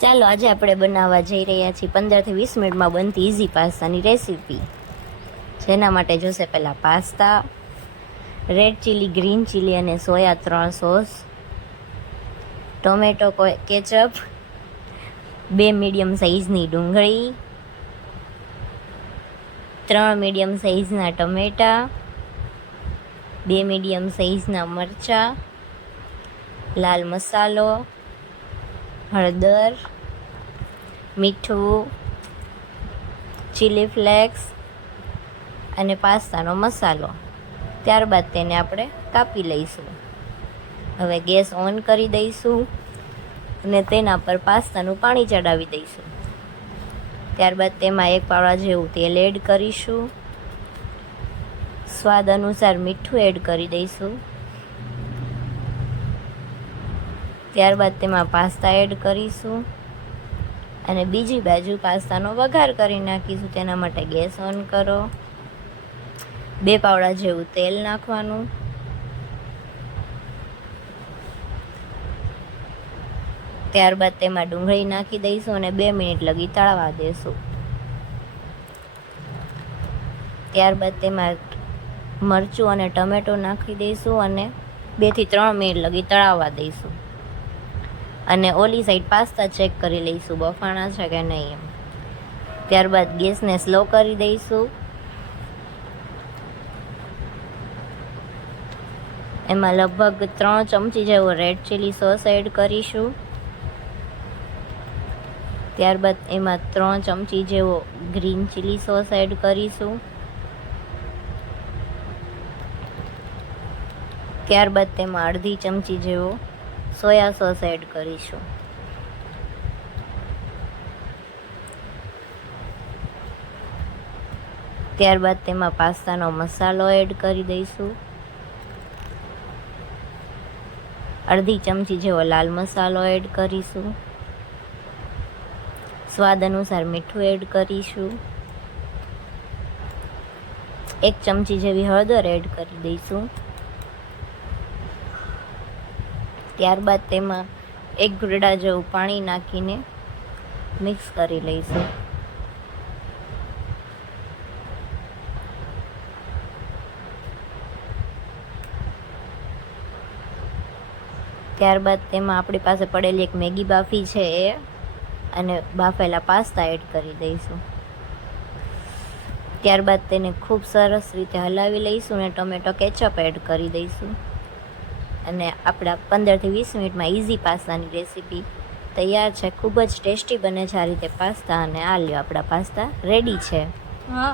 ચાલો આજે આપણે બનાવવા જઈ રહ્યા છીએ 15 થી 20 મિનિટમાં બનતી ઇઝી પાસ્તાની રેસીપી. જેના માટે જોશે પહેલાં pasta, red chilli, green chilli અને soya 3 sauce, tomato ketchup, 2 medium સાઇઝની ડુંગળી, 3 મીડિયમ સાઇઝના ટમેટા, 2 મીડિયમ સાઇઝના મરચાં, લાલ મસાલો, હળદર, મીઠું, ચીલી ફ્લેક્સ અને પાસ્તાનો મસાલો. ત્યારબાદ તેને આપણે કાપી લઈશું. હવે ગેસ ઓન કરી દઈશું અને તેના પર પાસ્તાનું પાણી ચડાવી દઈશું. ત્યારબાદ તેમાં 1 પાવડા જેવું તેલ એડ કરીશું. સ્વાદ અનુસાર મીઠું એડ કરી દઈશું. ત્યારબાદ તેમાં પાસ્તા એડ કરીશું અને બીજી બાજુ પાસ્તાનો વઘાર કરી નાખીશું. તેના માટે ગેસ ઓન કરો. 2 પાવડા જેવું તેલ નાખવાનું. ત્યારબાદ તેમાં ડુંગળી નાખી દઈશું અને 2 મિનિટ લગી તળવા દેશું. ત્યારબાદ તેમાં મરચું અને ટમેટો નાખી દઈશું અને 2 થી 3 મિનિટ લગી તળાવવા દઈશું. અને ઓલી સાઈડ પાસ્તા ચેક કરી લઈશું બફાણા છે કે નહીં એમ. ત્યારબાદ ગેસને સ્લો કરી દઈશું. એમાં લગભગ 3 ચમચી જેવો રેડ ચીલી સોસ એડ કરીશું. ત્યારબાદ એમાં 3 ચમચી જેવો ગ્રીન ચીલી સોસ એડ કરીશું. ત્યારબાદ તેમાં અડધી ચમચી જેવો સોયા સોસ એડ કરીશું. ત્યારબાદ તેમાં પાસ્તાનો મસાલો એડ કરી દઈશું. અડધી ચમચી જેવો લાલ મસાલો એડ કરીશું. સ્વાદ અનુસાર મીઠું એડ કરીશું. 1 ચમચી જેવી હળદર એડ કરી દઈશું. ત્યારબાદ તેમાં 1 ઘૂંટડા જેવું પાણી નાખીને મિક્સ કરી લઈશું. ત્યારબાદ તેમાં આપણી પાસે પડેલી 1 મેગી બાફી છે એ અને બાફેલા પાસ્તા એડ કરી દઈશું. ત્યારબાદ તેને ખૂબ સરસ રીતે હલાવી લઈશું અને ટોમેટો કેચઅપ એડ કરી દઈશું. અને આપણા 15 થી 20 મિનિટમાં ઇઝી પાસ્તાની રેસીપી તૈયાર છે. ખૂબ જ ટેસ્ટી બને છે આ રીતે પાસ્તા. અને આ લ્યો આપણા પાસ્તા રેડી છે. હા.